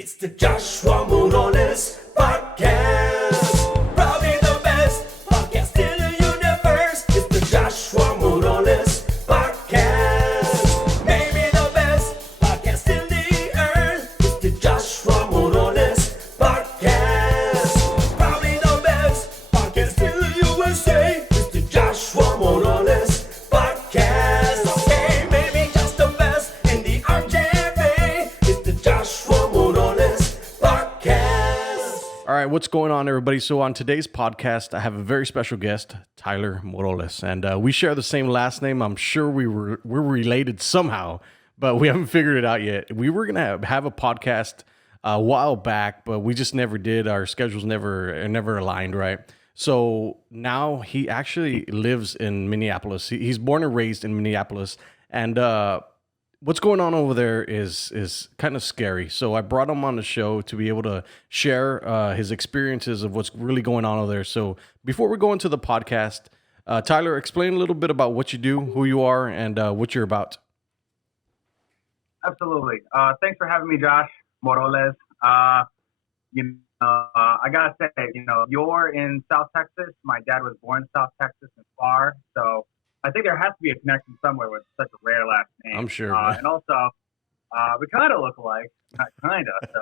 It's the Joshua Moroles podcast. Probably the best podcast in the universe. It's the Joshua Moroles podcast. Maybe the best podcast in the earth. It's the Joshua Moroles podcast. Probably the best podcast in the USA. It's the Joshua Moroles podcast. Okay, maybe just the best in the RJV. It's the Joshua Moroles podcast. All right, what's going on, everybody? So on today's podcast, I have a very special guest, Tyler Moroles, and we share the same last name. I'm sure we're related somehow, but we haven't figured it out yet. We were gonna have a podcast a while back, but we just never did. Our schedules never aligned, right? So now he actually lives in Minneapolis. He's born and raised in Minneapolis, and what's going on over there is kind of scary. So I brought him on the show to be able to share his experiences of what's really going on over there. So before we go into the podcast, Tyler, explain a little bit about what you do, who you are, and what you're about. Absolutely. Thanks for having me, Josh Moroles. I gotta say, you're in South Texas. My dad was born in South Texas and far, so I think there has to be a connection somewhere with such a rare last name. I'm sure. And also, we kind of look alike. Not kind of, so.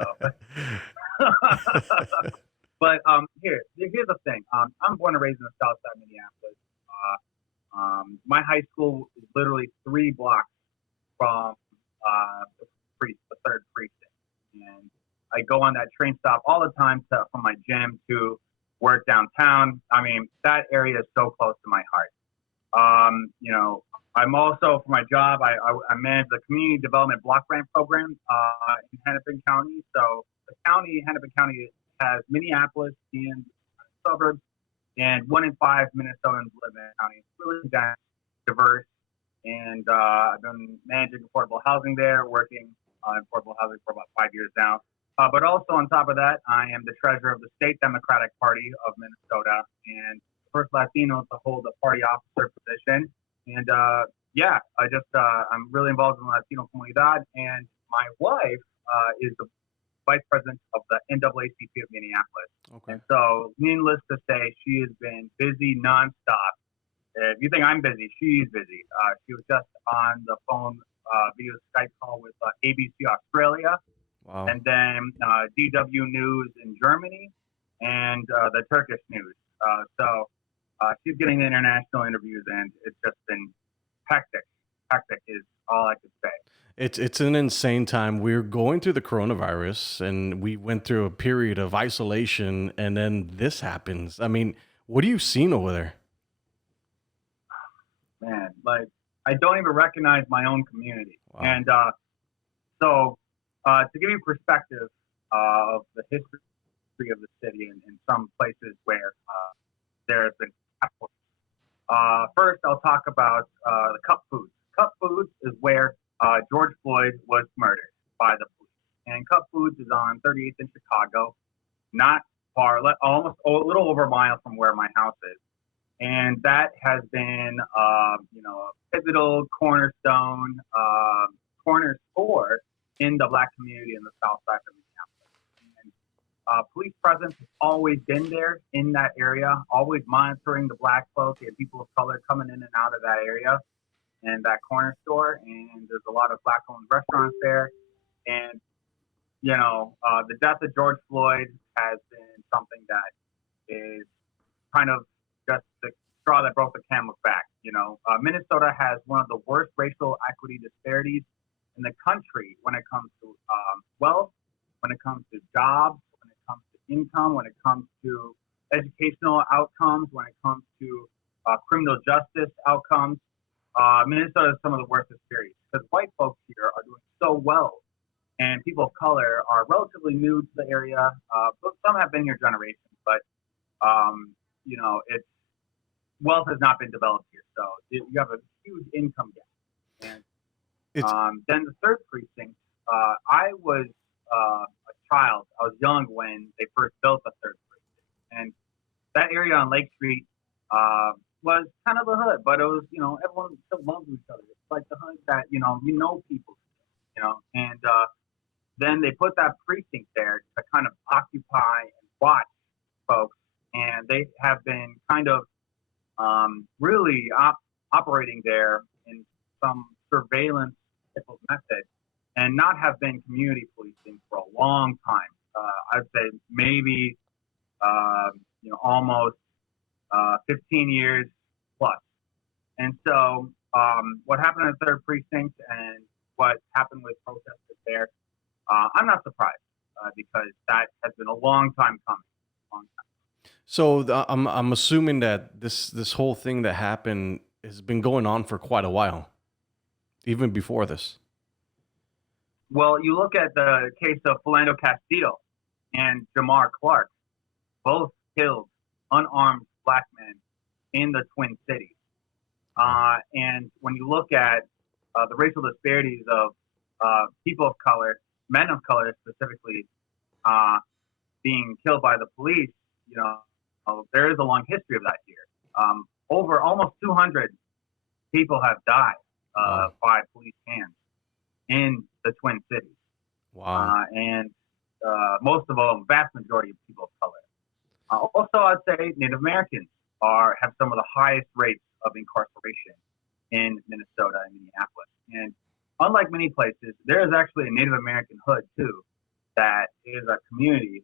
But here's the thing. I'm born and raised in the South Side of Minneapolis. My high school is literally 3 blocks from the third precinct, and I go on that train stop all the time from my gym to work downtown. I mean, that area is so close to my heart. I'm also, for my job, I manage the Community Development Block Grant Program in Hennepin County. So Hennepin County has Minneapolis and suburbs, and 1 in 5 Minnesotans live in the county. It's really diverse, and I've been managing affordable housing there, working in affordable housing for about 5 years now. But also on top of that, I am the treasurer of the State Democratic Party of Minnesota, and first Latino to hold a party officer position. And I'm really involved in the Latino comunidad. And my wife is the vice president of the NAACP of Minneapolis. Okay. And so, needless to say, she has been busy nonstop. If you think I'm busy, she's busy. She was just on the phone via Skype call with ABC Australia. Wow. And then DW News in Germany and the Turkish News. So she's getting international interviews, and it's just been hectic. Hectic is all I could say. It's an insane time. We're going through the coronavirus, and we went through a period of isolation, and then this happens. I mean, what are you seeing over there? Man, I don't even recognize my own community. Wow. And so to give you perspective of the history of the city in some places where there has been first, I'll talk about the Cup Foods. Cup Foods is where George Floyd was murdered by the police. And Cup Foods is on 38th in Chicago, not far, almost a little over a mile from where my house is. And that has been, a pivotal cornerstone, corner store in the Black community in the South Side of Minneapolis. And police presence has always been there in that area, always monitoring the Black folk and people of color coming in and out of that area and that corner store. And there's a lot of Black-owned restaurants there. And, the death of George Floyd has been something that is kind of just the straw that broke the camel's back. Minnesota has one of the worst racial equity disparities in the country when it comes to wealth, when it comes to jobs, when it comes to income, when it comes to educational outcomes, when it comes to criminal justice outcomes. Minnesota is some of the worst disparities because white folks here are doing so well, and people of color are relatively new to the area. But some have been here generations, but it's wealth has not been developed here, so you have a huge income gap. And then the third precinct, I was a child. I was young when they first built the third precinct, and that area on Lake Street was kind of a hood, but it was, everyone still loved each other. It's like the hood that, people, and then they put that precinct there to kind of occupy and watch folks, and they have been kind of really operating there in some surveillance type of method, and not have been community policing for a long time. I'd say maybe almost 15 years plus. And so what happened in the third precinct and what happened with protesters there, I'm not surprised because that has been a long time coming. Long time. So I'm assuming that this whole thing that happened has been going on for quite a while, even before this. Well, you look at the case of Philando Castillo and Jamar Clark, both killed unarmed black men in the Twin Cities. And when you look at the racial disparities of people of color, men of color specifically, being killed by the police, there is a long history of that here. Over almost 200 people have died by police hands in the Twin Cities. Wow. And most of them, vast majority of people of color. Also, I'd say Native Americans have some of the highest rates of incarceration in Minnesota and Minneapolis. And unlike many places, there is actually a Native American hood too that is a community,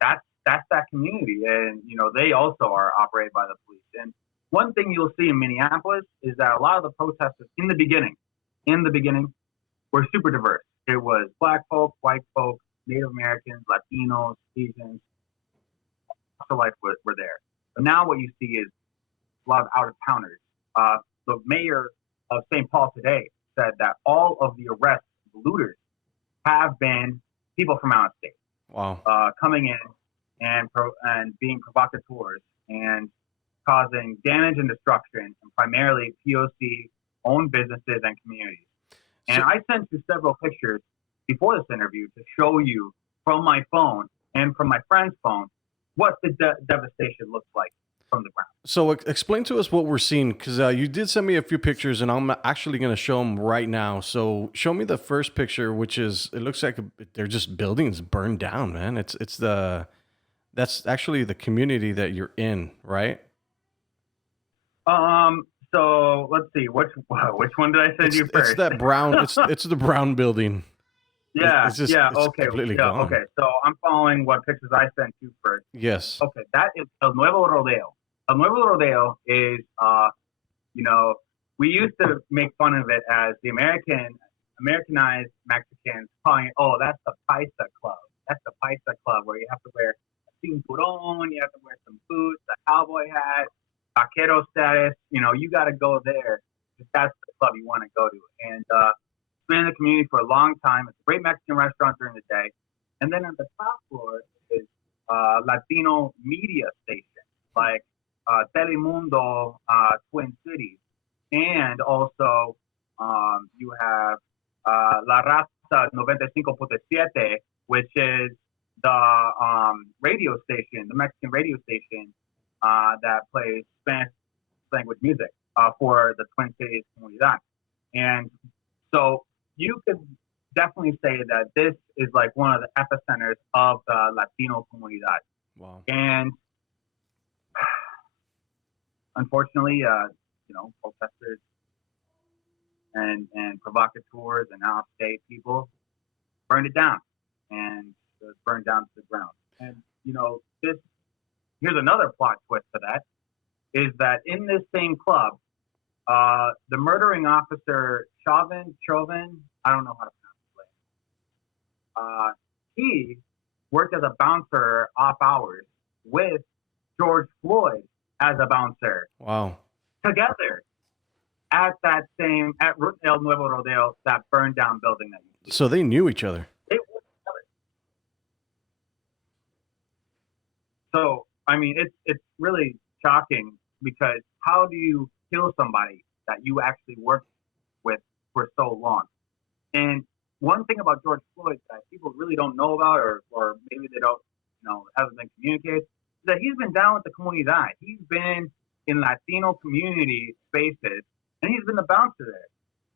that's that community, and they also are operated by the police. And one thing you'll see in Minneapolis is that a lot of the protesters in the beginning, were super diverse. It was black folk, white folk, Native Americans, Latinos, Asians, also life were there. But now what you see is a lot of out-of-towners. The mayor of St. Paul today said that all of the arrests of looters have been people from out of state. Wow. Coming in and being provocateurs and causing damage and destruction, and primarily POC-owned businesses and communities. And I sent you several pictures before this interview to show you from my phone and from my friend's phone what the devastation looks like from the ground. So explain to us what we're seeing, because you did send me a few pictures, and I'm actually going to show them right now. So show me the first picture, which is, it looks like they're just buildings burned down, man. That's actually the community that you're in, right? So let's see, which one did I send you first? It's that brown. it's the brown building. Yeah, it's okay. Completely Yeah, gone. okay. So I'm following what pictures I sent you first. Yes. Okay, that is El Nuevo Rodeo. El Nuevo Rodeo is, we used to make fun of it as the Americanized Mexicans calling it, oh, that's the Paisa Club. That's the Paisa Club where you have to wear a cinturón, you have to wear some boots, a cowboy hat, vaquero status. You got to go there. That's the club you want to go to. And it's been in the community for a long time. It's a great Mexican restaurant during the day. And then on the top floor is Latino media station, like Telemundo, Twin Cities. And also you have La Raza 95.7, which is the radio station, the Mexican radio station that plays Spanish language music for the Twin Cities Comunidad. And so you could definitely say that this is like one of the epicenters of the Latino Comunidad. Wow. And unfortunately, protesters and provocateurs and out-of-state people burned it down, and it was burned down to the ground. And here's another plot twist to that, is that in this same club, the murdering officer Chauvin, I don't know how to pronounce his name. He worked as a bouncer off hours with George Floyd as a bouncer. Wow. Together at El Nuevo Rodeo, that burned down building that you see. So they knew each other. They worked together. So I mean, it's really shocking, because how do you kill somebody that you actually worked with for so long? And one thing about George Floyd that people really don't know about, or maybe they don't, hasn't been communicated, is that he's been down with the comunidad. He's been in Latino community spaces, and he's been the bouncer there.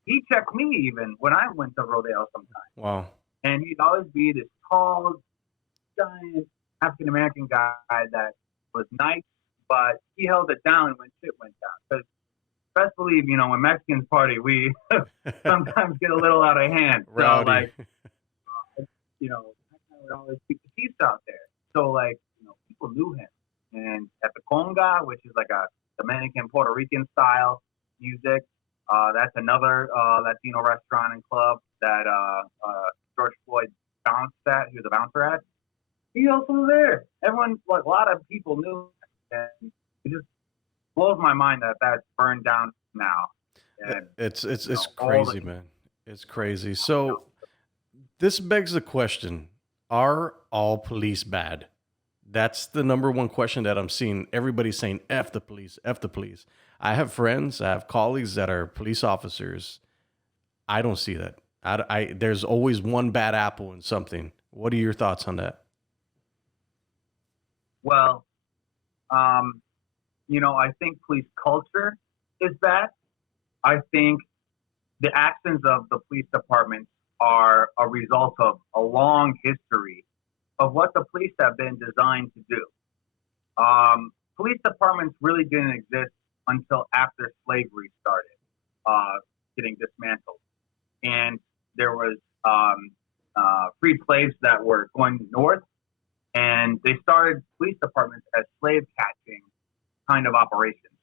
he checked me even when I went to rodeo sometimes. Wow. And he'd always be this tall, giant African American guy that was nice, but he held it down when shit went down. Because best believe, when Mexicans party, we sometimes get a little out of hand. Rowdy. So, like, I would always keep the peace out there. So, like, people knew him. And at the Conga, which is like a Dominican, Puerto Rican style music, that's another Latino restaurant and club that George Floyd bounced at. He was a bouncer at. He also was there. Everyone, like, a lot of people knew him. And it just blows my mind that that's burned down now. And, it's crazy, man. It's crazy. So this begs the question, are all police bad? That's the number one question that I'm seeing. Everybody saying, F the police, F the police. I have friends, I have colleagues that are police officers. I don't see that. There's always one bad apple in something. What are your thoughts on that? Well, I think police culture is bad. I think the actions of the police departments are a result of a long history of what the police have been designed to do. Police departments really didn't exist until after slavery started getting dismantled. And there was freed slaves that were going north, and they started police departments as slave catching kind of operations.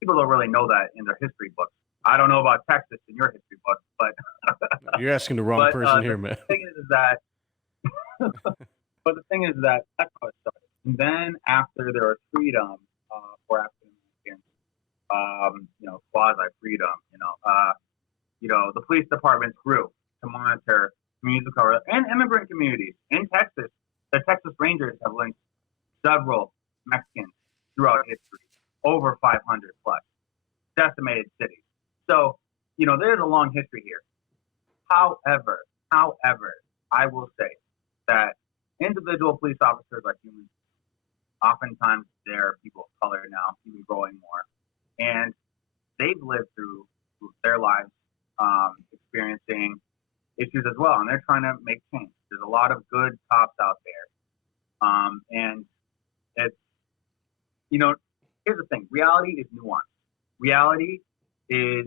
People don't really know that in their history books. I don't know about Texas in your history books, but you're asking the wrong person here, man. The thing is that, but the thing is that that's how it started. And then after there was freedom for African Americans, quasi freedom, the police departments grew to monitor communities and immigrant communities in Texas. The Texas Rangers have linked several Mexicans throughout history, over 500 plus, decimated cities. So, there's a long history here. However, I will say that individual police officers are human. Oftentimes, they're people of color now, even growing more. And they've lived through their lives experiencing issues as well, and they're trying to make change. There's a lot of good cops out there. And it's, here's the thing. Reality is nuanced. Reality is,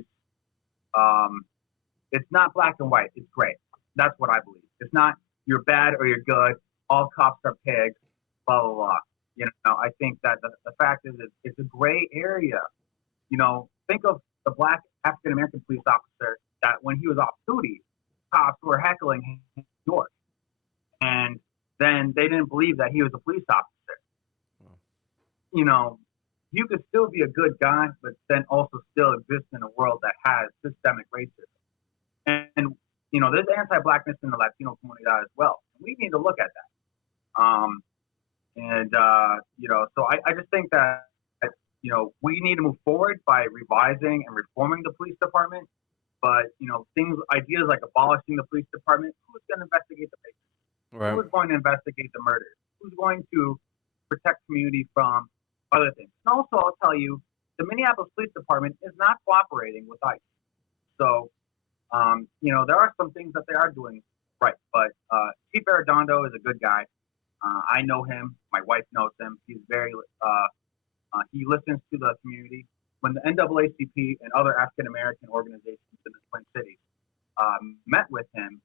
it's not black and white. It's gray. That's what I believe. It's not you're bad or you're good. All cops are pigs, blah, blah, blah. I think that the fact is it's a gray area. Think of the black African-American police officer that when he was off duty, cops were heckling him in York. And then they didn't believe that he was a police officer. You could still be a good guy, but then also still exist in a world that has systemic racism. And there's anti-blackness in the Latino community as well. We need to look at that. So I just think that, we need to move forward by revising and reforming the police department. But, ideas like abolishing the police department, who's going to investigate the cases? Right. Who's going to investigate the murders? Who's going to protect community from other things? And also, I'll tell you, the Minneapolis Police Department is not cooperating with ICE. So, there are some things that they are doing right. But Chief Arredondo is a good guy. I know him. My wife knows him. He's very, he listens to the community. When the NAACP and other African-American organizations in the Twin Cities met with him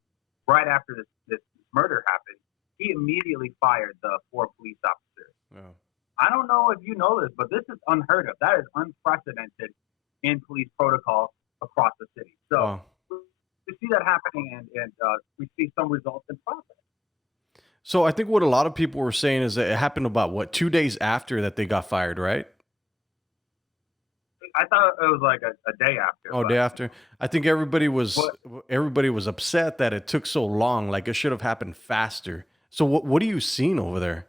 right after this murder happened, he immediately fired the 4 police officers. Wow. I don't know if you know this, but this is unheard of. That is unprecedented in police protocol across the city. So we see that happening, and we see some results in process. So I think what a lot of people were saying is that it happened about 2 days after that they got fired, right? I thought it was like a day after. Oh, day after. I think everybody was upset that it took so long. Like it should have happened faster. So what are you seeing over there?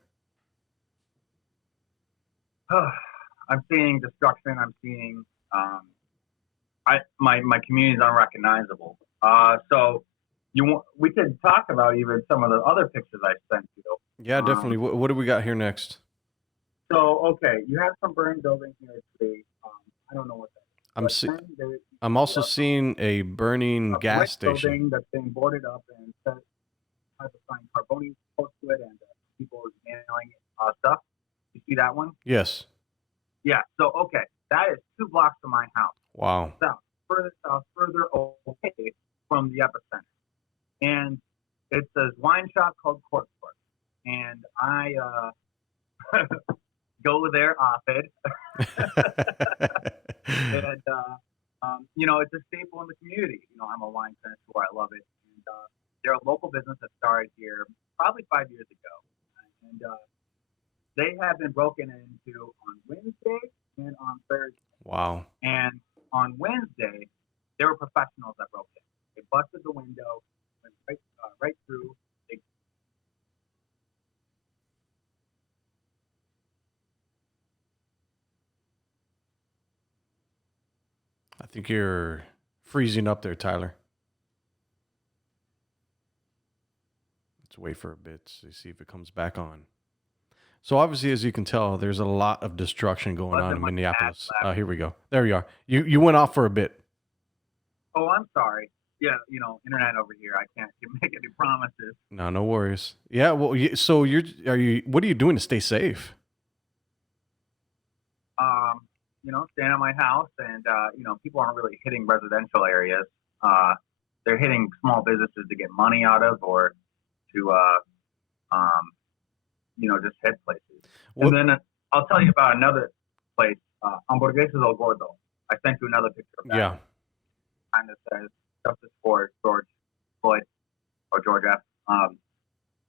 I'm seeing destruction. I'm seeing my community is unrecognizable. So we could talk about even some of the other pictures I sent you. Yeah, definitely. What do we got here next? So okay, you have some burned buildings here today. I don't know what that is. I'm But see- then there, I'm also seeing a burning a gas brick station. building that's been boarded up and has a sign Carboni close to it, and people are mailing stuff. You see that one? Yes. Yeah. So okay, that is 2 blocks from my house. Wow. South, further away from the epicenter. And it's a wine shop called Court Court. And I go there often. And, it's a staple in the community. I'm a wine connoisseur. I love it. And they're a local business that started here probably 5 years ago. And they have been broken into on Wednesday and on Thursday. Wow. And on Wednesday, there were professionals that broke in. They busted the window, went right through. I think you're freezing up there, Tyler. Let's wait for a bit to see if it comes back on. So obviously, as you can tell, there's a lot of destruction going on in Minneapolis. Here we go. There you are. You went off for a bit. Oh, I'm sorry. Yeah, internet over here. I can't make any promises. No worries. Yeah. Well, so what are you doing to stay safe? Staying at my house, and people aren't really hitting residential areas. They're hitting small businesses to get money out of, or to just hit places. And then I'll tell you about another place, Hamburguesas El Gordo. I sent you another picture of that. Yeah. Kind of says justice for George Floyd or George F.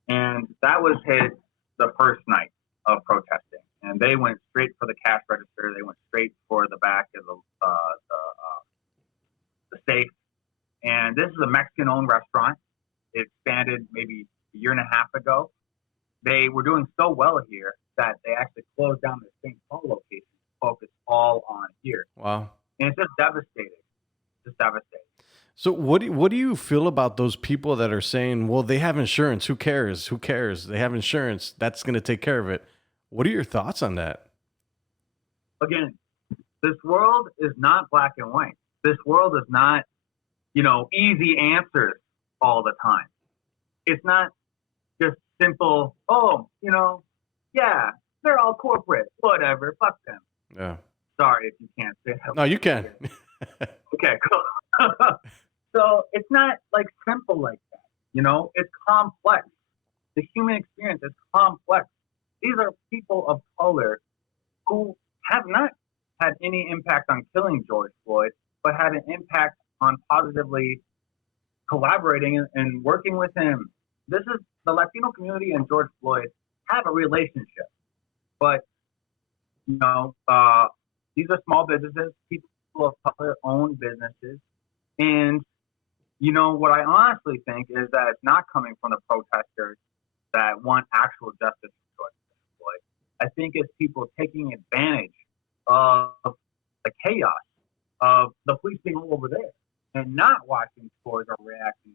And that was hit the first night of protesting, and they went straight for the cash register. They went straight for the back of the safe. And this is a Mexican-owned restaurant. It expanded maybe a year and a half ago. They were doing so well here that they actually closed down the St. Paul location to focus all on here. Wow. And it's just devastating. Just devastating. So what do you feel about those people that are saying, well, they have insurance. Who cares? Who cares? They have insurance. That's going to take care of it. What are your thoughts on that? Again, this world is not black and white. This world is not, easy answers all the time. It's not just simple, yeah, they're all corporate, whatever, fuck them. Yeah. Sorry if you can't say that. No, you can. Okay, cool. So it's not simple like that. It's complex. The human experience is complex. These are people of color who have not had any impact on killing George Floyd, but had an impact on positively collaborating and working with him. This is the Latino community and George Floyd have a relationship, but these are small businesses. People of color own businesses, and what I honestly think is that it's not coming from the protesters that want actual justice for George Floyd. I think it's people taking advantage of the chaos of the police being all over there and not watching towards or reacting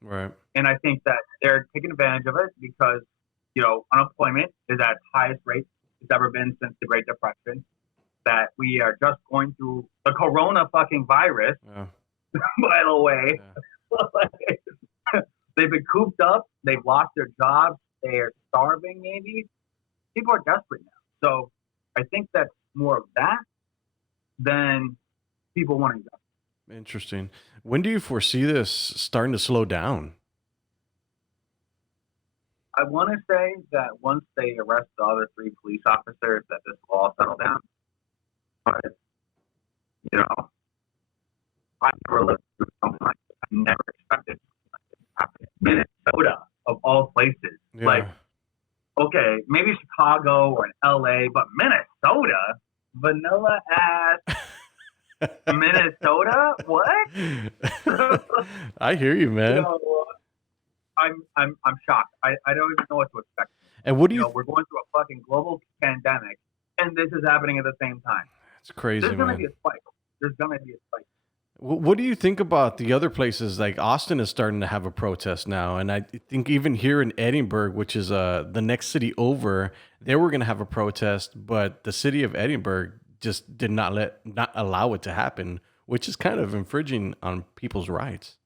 towards. Right. And I think that they're taking advantage of it because, unemployment is at its highest rate it's ever been since the Great Depression. That we are just going through the corona fucking virus, by the way. Yeah. They've been cooped up. They've lost their jobs. They're starving, maybe. People are desperate now. So I think that's more of that than people wanting justice. Interesting. When do you foresee this starting to slow down? I want to say that once they arrest the other 3 police officers, that this will all settle down. But, I never lived through something like this. I never expected something like this to happen. Minnesota, of all places. Yeah. Okay, maybe Chicago or in LA, but Minnesota? Vanilla ass Minnesota? What? I hear you, man. I'm shocked. I don't even know what to expect. And what do you? We're going through a fucking global pandemic, and this is happening at the same time. It's crazy, There's gonna man. be a spike. There's gonna be a spike. What do you think about the other places? Like Austin is starting to have a protest now, and I think even here in Edinburgh, which is the next city over, they were going to have a protest, but the city of Edinburgh just did not allow it to happen, which is kind of infringing on people's rights.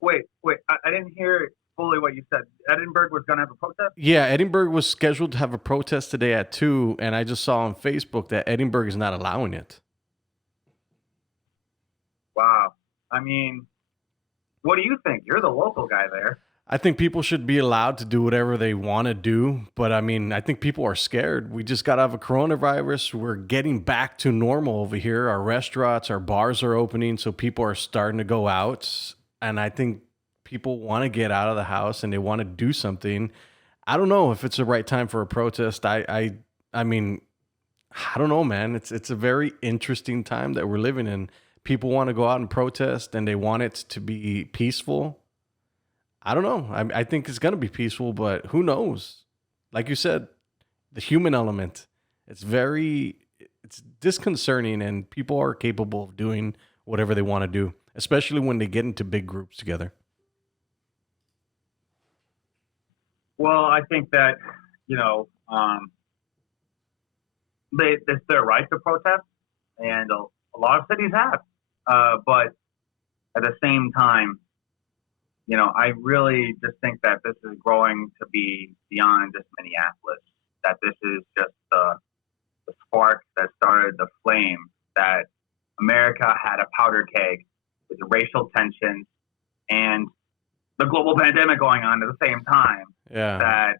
Wait, I didn't hear fully what you said. Edinburgh was going to have a protest? Yeah, Edinburgh was scheduled to have a protest today at 2, and I just saw on Facebook that Edinburgh is not allowing it. Wow. I mean, what do you think? You're the local guy there. I think people should be allowed to do whatever they want to do, but I mean, I think people are scared. We just got out of a coronavirus. We're getting back to normal over here. Our restaurants, our bars are opening, so people are starting to go out, and I think people want to get out of the house and they want to do something. I don't know if it's the right time for a protest. I mean, I don't know, man. It's a very interesting time that we're living in. People want to go out and protest, and they want it to be peaceful. I don't know. I think it's going to be peaceful, but who knows? Like you said, the human element, it's disconcerting, and people are capable of doing whatever they want to do, especially when they get into big groups together. Well, I think that, it's their right to protest, and a lot of cities have. But at the same time, I really just think that this is growing to be beyond just Minneapolis, that this is just the spark that started the flame, that America had a powder keg with the racial tensions and the global pandemic going on at the same time. Yeah. That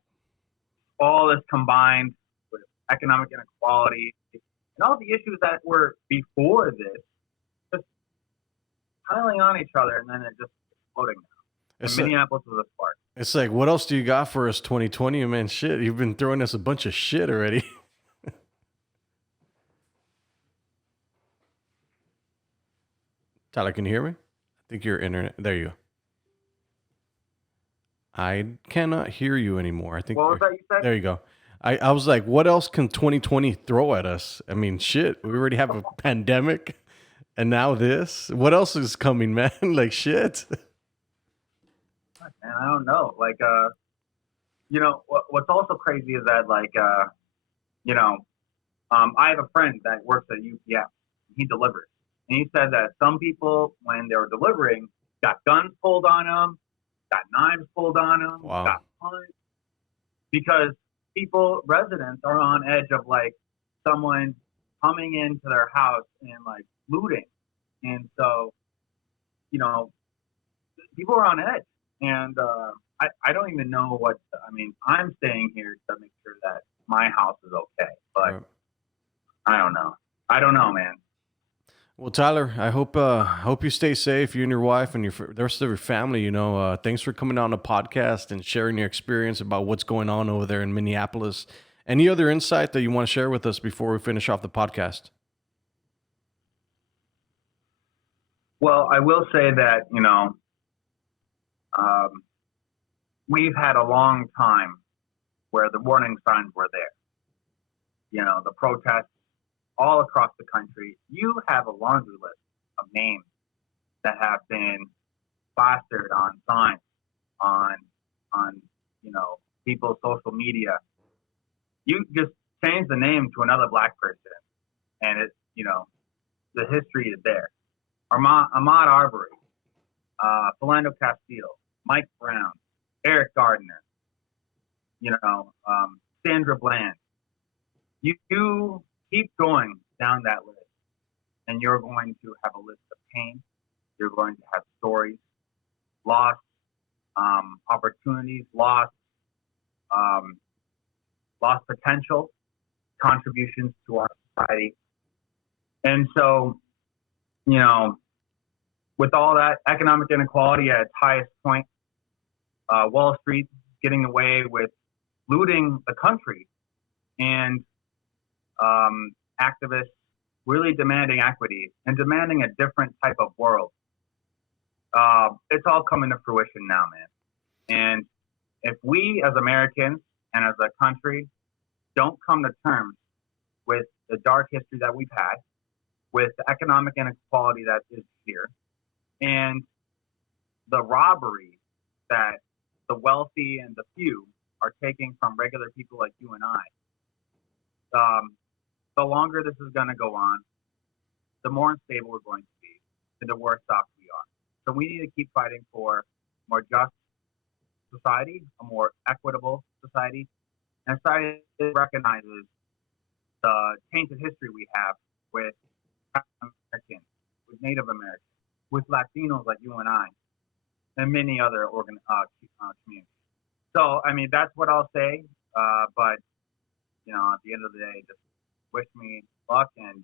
all this combined with economic inequality and all the issues that were before this, just piling on each other, and then it just exploding. And Minneapolis was a spark. It's like, what else do you got for us, 2020? Man, shit, you've been throwing us a bunch of shit already. Tyler, can you hear me? I think your internet. There you go. I cannot hear you anymore. I think. What was that you said? There you go. I was like, what else can 2020 throw at us? I mean, shit, we already have a pandemic, and now this. What else is coming, man? Like, shit. Man, I don't know. Like, what's also crazy is that, like, I have a friend that works at UPS. He delivers. And he said that some people, when they were delivering, got guns pulled on them, got knives pulled on them, Wow. got punched. Because residents are on edge of, like, someone coming into their house and, like, looting. And so, people are on edge. And I don't even know I'm staying here to make sure that my house is okay. But Right. I don't know, man. Well, Tyler, I hope you stay safe, you and your wife and the rest of your family. Thanks for coming on the podcast and sharing your experience about what's going on over there in Minneapolis. Any other insight that you want to share with us before we finish off the podcast? Well, I will say that, we've had a long time where the warning signs were there. The protests all across the country. You have a laundry list of names that have been plastered on signs, on people's social media. You just change the name to another black person, and the history is there. Ahmaud Arbery, Philando Castile, Mike Brown, Eric Gardner, Sandra Bland. You keep going down that list, and you're going to have a list of pain. You're going to have stories, lost opportunities, lost potential, contributions to our society. And so, with all that economic inequality at its highest point, Wall Street getting away with looting the country, and activists really demanding equity and demanding a different type of world. It's all coming to fruition now, man. And if we as Americans and as a country don't come to terms with the dark history that we've had, with the economic inequality that is here, and the robbery that the wealthy and the few are taking from regular people like you and I, the longer this is going to go on, the more unstable we're going to be, and the worse off we are. So we need to keep fighting for more just society, a more equitable society, and a society that recognizes the tainted history we have with African Americans, with Native Americans, with Latinos like you and I, and many other communities. So, I mean, that's what I'll say. But, you know, at the end of the day, just wish me luck and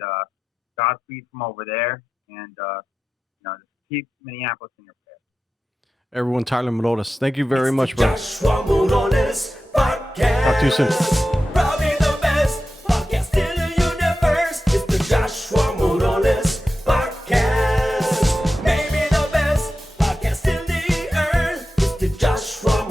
Godspeed from over there. And, you know, just keep Minneapolis in your prayers. Everyone, Tyler Moroles, thank you very much, bro. Joshua Moroles Podcast. Talk to you soon. Probably the best podcast in the universe. It's the Joshua Moroles Podcast. Maybe the best podcast in the earth. It's the Joshua